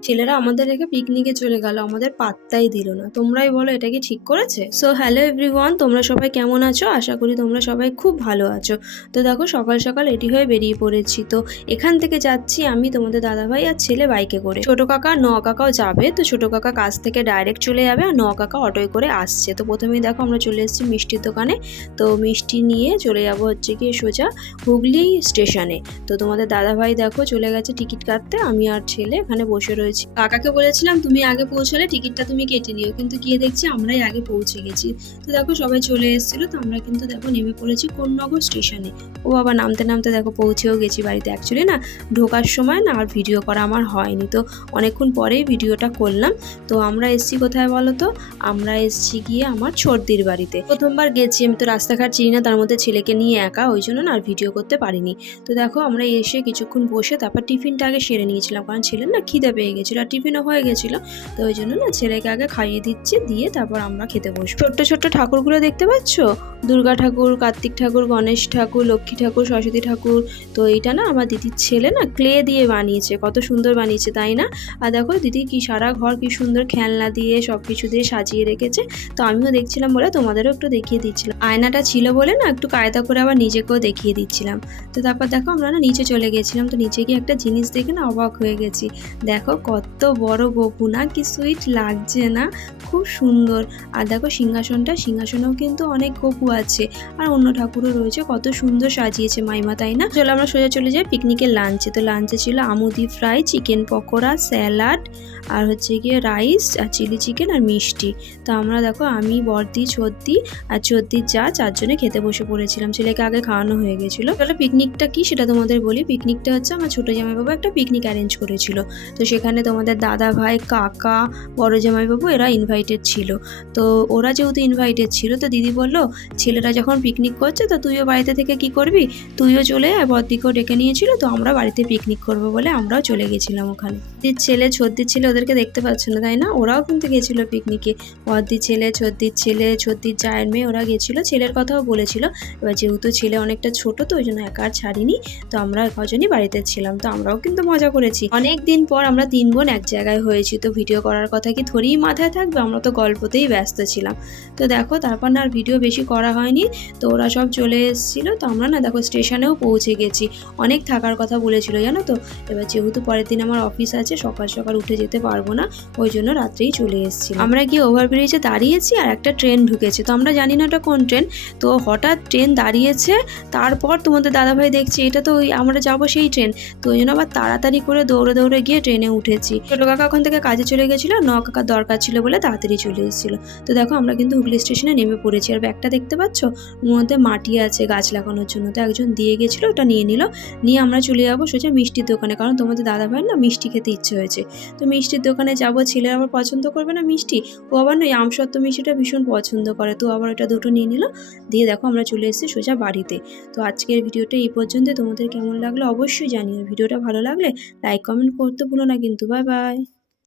ছেলেরা আমাদের রেখে পিকনিকে চলে গেল, আমাদের পাত্তাই দিল না। তোমরাই বলো এটা কি ঠিক করেছে? সো হ্যালো এভরিওয়ান, তোমরা সবাই কেমন আছো? আশা করি তোমরা সবাই খুব ভালো আছো। তো দেখো সকাল সকাল রেডি হয়ে বেরিয়ে পড়েছি। তো এখান থেকে যাচ্ছি আমি, তোমাদের দাদাভাই আর ছেলে বাইকে করে। ছোট কাকা ন কাকাও যাবে। তো ছোট কাকা কাজ থেকে ডাইরেক্ট চলে যাবে আর ন কাকা অটোয় করে আসছে। তো প্রথমেই দেখো আমরা চলে এসেছি মিষ্টির দোকানে। তো মিষ্টি নিয়ে চলে যাবো হচ্ছে গিয়ে সোজা হুগলি স্টেশনে। তো তোমাদের দাদাভাই দেখো চলে গেছে টিকিট কাটতে, আমি আর ছেলে এখানে বসে রয়েছি। কাকাকে বলেছিলাম তুমি আগে পৌঁছালে টিকিটটা তুমি কেটে নিও, কিন্তু গিয়ে দেখছি আমরাই আগে পৌঁছে গেছি। তো দেখো সবাই চলে এসেছিল। তো আমরা কিন্তু দেখো নেমে পড়েছি কোন্নগর স্টেশনে। ও বাবা, নামতে নামতে দেখো পৌঁছেও গেছি বাড়িতে। অ্যাকচুয়ালি না ঢোকার সময় না আর ভিডিও করা আমার হয়নি, তো অনেকক্ষণ পরেই ভিডিওটা করলাম। তো আমরা এসছি কোথায় বলো তো? আমরা এসছি গিয়ে আমার ছোটদির বাড়িতে। প্রথমবার গেছি, আমি তো রাস্তাঘাট চিনি না, তার মধ্যে ছেলেকে নিয়ে একা, ওই জন্য না আর ভিডিও করতে পারিনি। তো দেখো আমরা এসে কিছুক্ষণ বসে তারপর টিফিনটা আগে সেরে নিয়েছিলাম, কারণ ছেলের না খিদে পেয়ে গেছিলো আর টিফিনও হয়ে গেছিলো। তো ওই জন্য না ছেলেকে আগে খাইয়ে দিচ্ছি, দিয়ে তারপর আমরা খেতে বসবো। ছোট্ট ছোট্ট ঠাকুরগুলো দেখতে পাচ্ছ? দুর্গা ঠাকুর, কার্তিক ঠাকুর, গণেশ ঠাকুর, লক্ষ্মী ঠাকুর, সরস্বতী ঠাকুর। তো এইটা না আমার দিদির ছেলে না ক্লে দিয়ে বানিয়েছে, কত সুন্দর বানিয়েছে তাই না? আর দেখো দিদি কি সারা ঘর কি সুন্দর খেলনা দিয়ে সব কিছু দিয়ে সাজিয়ে রেখেছে। তো আমিও দেখছিলাম বলে তোমাদেরও একটু দেখিয়ে দিচ্ছিলাম। আয়নাটা ছিল বলে না একটু কায়দা করে আবার নিজেকেও দেখিয়ে দিচ্ছিলাম। তো তারপর দেখো আমরা না নিচে চলে গেছিলাম। তো নিচে গিয়ে একটা জিনিস দেখে না অবাক হয়ে গেছি। দেখো কত বড় গপু, না কি সুইট লাগছে না? খুব সুন্দর। আর দেখো সিংহাসনেও কিন্তু অনেক গপু আছে, আর অন্য ঠাকুরও রয়েছে, কত সুন্দর সাজিয়েছে মাইমা তাই না? চলো আমরা সোজা চলে যাই পিকনিকের লাঞ্চে। তো লাঞ্চে ছিল আমুদি ফ্রাই, চিকেন পকোড়া, স্যালাড, আর হচ্ছে গিয়ে রাইস আর চিলি চিকেন আর মিষ্টি। তো আমরা দেখো আমি, বর্দি, ছোদ্দি আর ছোদ্দির যা, চারজনে খেতে বসে পড়েছিলাম। ছেলেকে আগে খাওয়ানো হয়ে গেছিলো। তাহলে পিকনিকটা কি সেটা তোমাদের বলি। পিকনিকটা হচ্ছে আমার ছোটো জামাইবাবু একটা পিকনিক অ্যারেঞ্জ করেছিল। তো সেখানে তোমাদের দাদা ভাই, কাকা, বড় জামাইবাবু এরা ইনভাইটেড ছিল। তো ওরা যেহেতু ইনভাইটেড ছিল, তো দিদি বললো ছেলেরা যখন পিকনিক করছে তো তুইও বাড়িতে থেকে কি করবি, তুইও চলে আয়। বদ্দিকেও ডেকে নিয়েছিল, তো আমরা বাড়িতে পিকনিক করবো বলে আমরাও চলে গেছিলাম ওখানে। দিদির ছেলে, ছোদ্দির ছেলে, ওদেরকে দেখতে পাচ্ছ না তাই না? ওরাও কিন্তু গেছিলো পিকনিকে। বদ্দির ছেলে, ছোদ্দির জায়ের মেয়ে, ওরা গেছিলো। ছেলের কথাও বলেছিল। এবার যেহেতু ছেলে অনেকটা ছোট, তো ওই জন্য একা আর ছাড়িনি। তো আমরা কজনই বাড়িতে ছিলাম। তো আমরাও কিন্তু মজা করেছি। অনেক দিন পর আমরা 3 বোন এক জায়গায় হয়েছি। তো ভিডিও করার কথা কি থোড়িই মাথায় থাকবে, আমরা তো গল্পতেই ব্যস্ত ছিলাম। তো দেখো তারপর না আর ভিডিও বেশি করা হয়নি। তো ওরা সব চলে এসেছিলো। তো আমরা না দেখো স্টেশনেও পৌঁছে গেছি। অনেক থাকার কথা বলেছিল জানো তো। এবার যেহেতু পরের দিন আমার অফিস আছে, সকাল সকাল উঠে যেতে পারবো না, ওই জন্য রাত্রেই চলে এসেছি। আমরা গিয়ে ওভারব্রিজে দাঁড়িয়েছি আর একটা ট্রেন ঢুকেছে। তো আমরা জানি না ওটা কোন ট্রেন। তো হঠাৎ ট্রেন দাঁড়িয়েছে, তারপর তোমাদের দাদাভাই দেখছি এটা তো ওই আমরা যাবো সেই ট্রেন। তো ওই জন্য আবার তাড়াতাড়ি করে দৌড়ে দৌড়ে গিয়ে ট্রেনে উঠেছি। ছোটো কাকা ওখান থেকে কাজে চলে গেছিলো, ন কাকার দরকার ছিল বলে তাড়াতাড়ি চলে এসেছিলো। তো দেখো আমরা কিন্তু হুগলি স্টেশনে নেমে পড়েছি। আর ব্যাগটা দেখতে পাচ্ছ, ওর মধ্যে মাটি আছে গাছ লাগানোর জন্য। তো একজন দিয়ে গেছিলো, ওটা নিয়ে নিল। নিয়ে আমরা চলে যাবো সোজা মিষ্টির দোকানে, কারণ তোমাদের দাদাভাই না মিষ্টি খেতে ইচ্ছে হয়েছে। তো মিষ্টির দোকানে যাবো। ছেলে আবার পছন্দ করবে না মিষ্টি, ও আবার না আমসত্ত্ব মিষ্টিটা ভীষণ পছন্দ করে। তো আবার ওটা দুটো নিয়ে নিল। দিয়ে দেখো আমরা চলে এসেছি সোজা বাড়িতে। তো আজকের ভিডিওটা এই পর্যন্ত। তোমাদের কেমন লাগলো অবশ্যই জানিও। ভিডিওটা ভালো লাগলে লাইক কমেন্ট করতে ভুলো না কিন্তু। Bye bye.